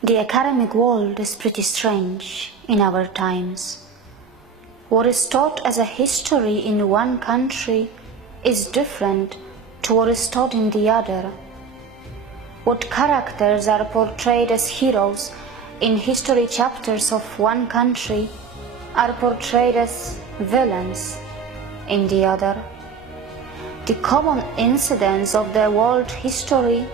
The academic world is pretty strange in our times. What is taught as a history in one country is different to what is taught in the other. What characters are portrayed as heroes in history chapters of one country are portrayed as villains in the other. The common incidents of the world history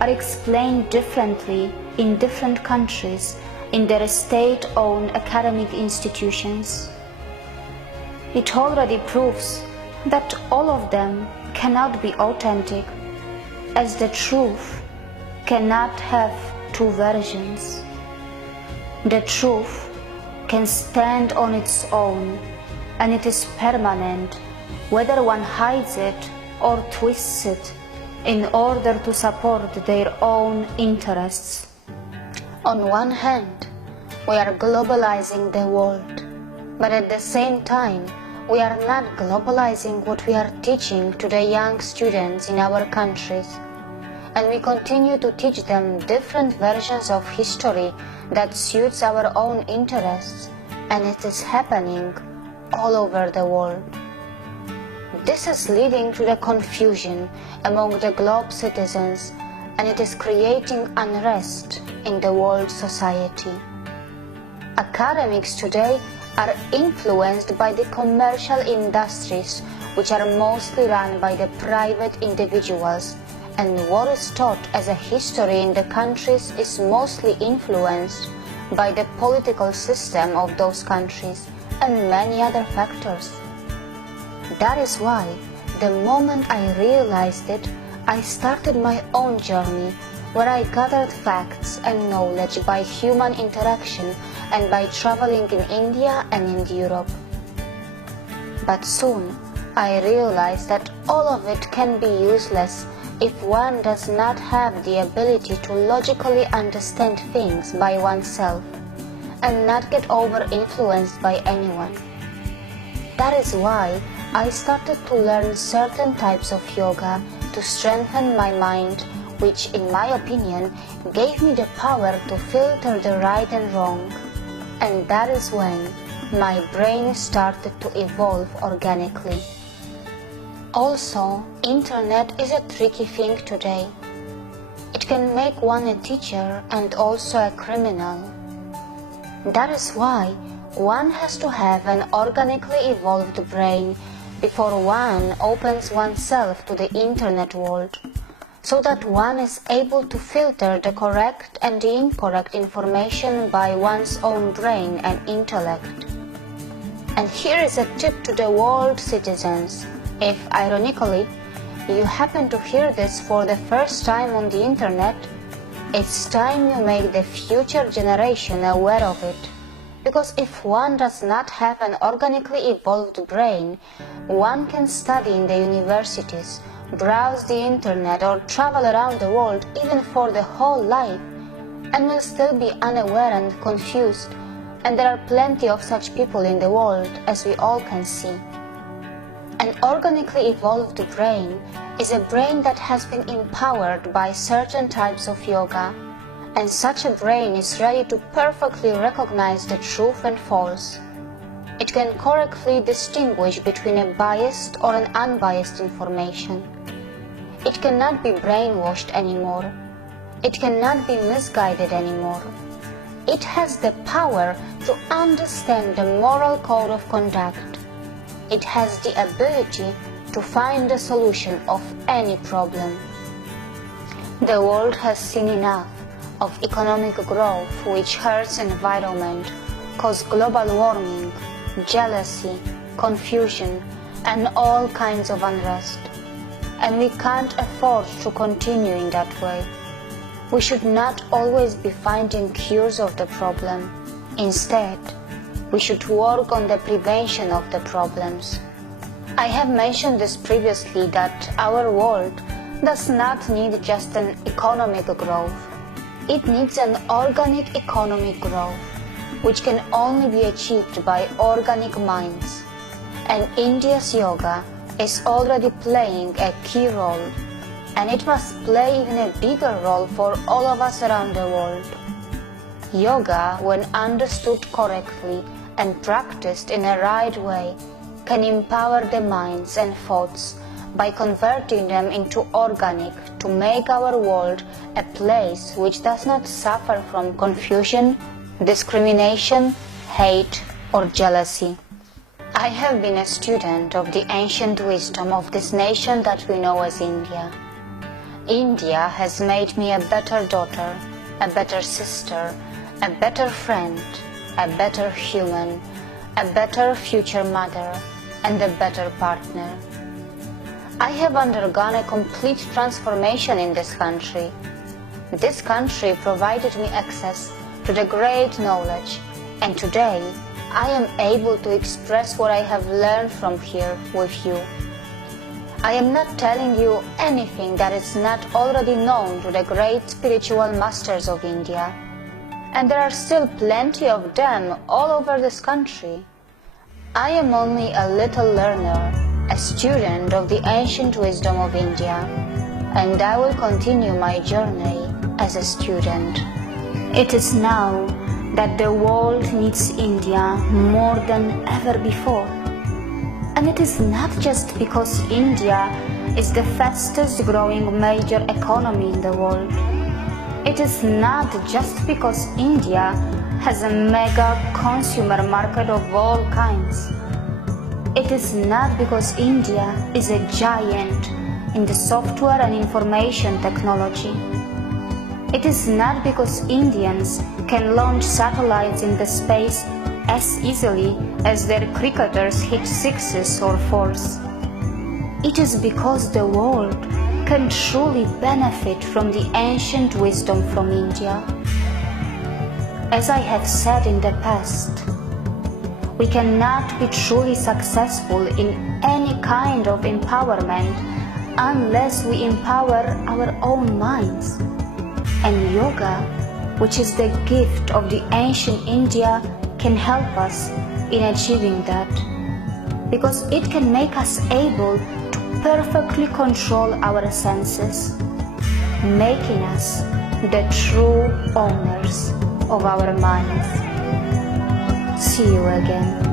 are explained differently in different countries in their state-owned academic institutions. It already proves that all of them cannot be authentic, as the truth cannot have two versions. The truth can stand on its own, and it is permanent, whether one hides it or twists it in order to support their own interests. On one hand, we are globalizing the world, but at the same time, we are not globalizing what we are teaching to the young students in our countries, and we continue to teach them different versions of history that suits our own interests, and it is happening all over the world. This is leading to the confusion among the globe citizens, and it is creating unrest in the world society. Academics today are influenced by the commercial industries, which are mostly run by the private individuals, and what is taught as a history in the countries is mostly influenced by the political system of those countries and many other factors. That is why, the moment I realized it, I started my own journey, where I gathered facts and knowledge by human interaction and by traveling in India and in Europe. But soon, I realized that all of it can be useless if one does not have the ability to logically understand things by oneself and not get over-influenced by anyone. That is why I started to learn certain types of yoga to strengthen my mind, which, in my opinion, gave me the power to filter the right and wrong. And that is when my brain started to evolve organically. Also, internet is a tricky thing today. It can make one a teacher and also a criminal. That is why one has to have an organically evolved brain before one opens oneself to the internet world, so that one is able to filter the correct and the incorrect information by one's own brain and intellect. And here is a tip to the world citizens. If, ironically, you happen to hear this for the first time on the internet, it's time you make the future generation aware of it. Because if one does not have an organically evolved brain, one can study in the universities, browse the internet, or travel around the world even for the whole life, and will still be unaware and confused, and there are plenty of such people in the world, as we all can see. An organically evolved brain is a brain that has been empowered by certain types of yoga, and such a brain is ready to perfectly recognize the truth and false. It can correctly distinguish between a biased or an unbiased information. It cannot be brainwashed anymore. It cannot be misguided anymore. It has the power to understand the moral code of conduct. It has the ability to find the solution of any problem. The world has seen enough of economic growth which hurts environment, causes global warming, jealousy, confusion, and all kinds of unrest. And we can't afford to continue in that way. We should not always be finding cures of the problem. Instead, we should work on the prevention of the problems. I have mentioned this previously, that our world does not need just an economic growth. It needs an organic economic growth, which can only be achieved by organic minds. And India's yoga is already playing a key role, and it must play even a bigger role for all of us around the world. Yoga, when understood correctly and practiced in a right way, can empower the minds and thoughts by converting them into organic to make our world a place which does not suffer from confusion, discrimination, hate, or jealousy. I have been a student of the ancient wisdom of this nation that we know as India. India has made me a better daughter, a better sister, a better friend, a better human, a better future mother, and a better partner. I have undergone a complete transformation in this country. This country provided me access to the great knowledge, and today I am able to express what I have learned from here with you. I am not telling you anything that is not already known to the great spiritual masters of India, and there are still plenty of them all over this country. I am only a little learner, a student of the ancient wisdom of India, and I will continue my journey as a student. It is now that the world needs India more than ever before. And it is not just because India is the fastest growing major economy in the world. It is not just because India has a mega consumer market of all kinds. It is not because India is a giant in the software and information technology. It is not because Indians can launch satellites in the space as easily as their cricketers hit sixes or fours. It is because the world can truly benefit from the ancient wisdom from India. As I have said in the past, we cannot be truly successful in any kind of empowerment unless we empower our own minds. And yoga, which is the gift of the ancient India, can help us in achieving that, because it can make us able to perfectly control our senses, making us the true owners of our minds. See you again.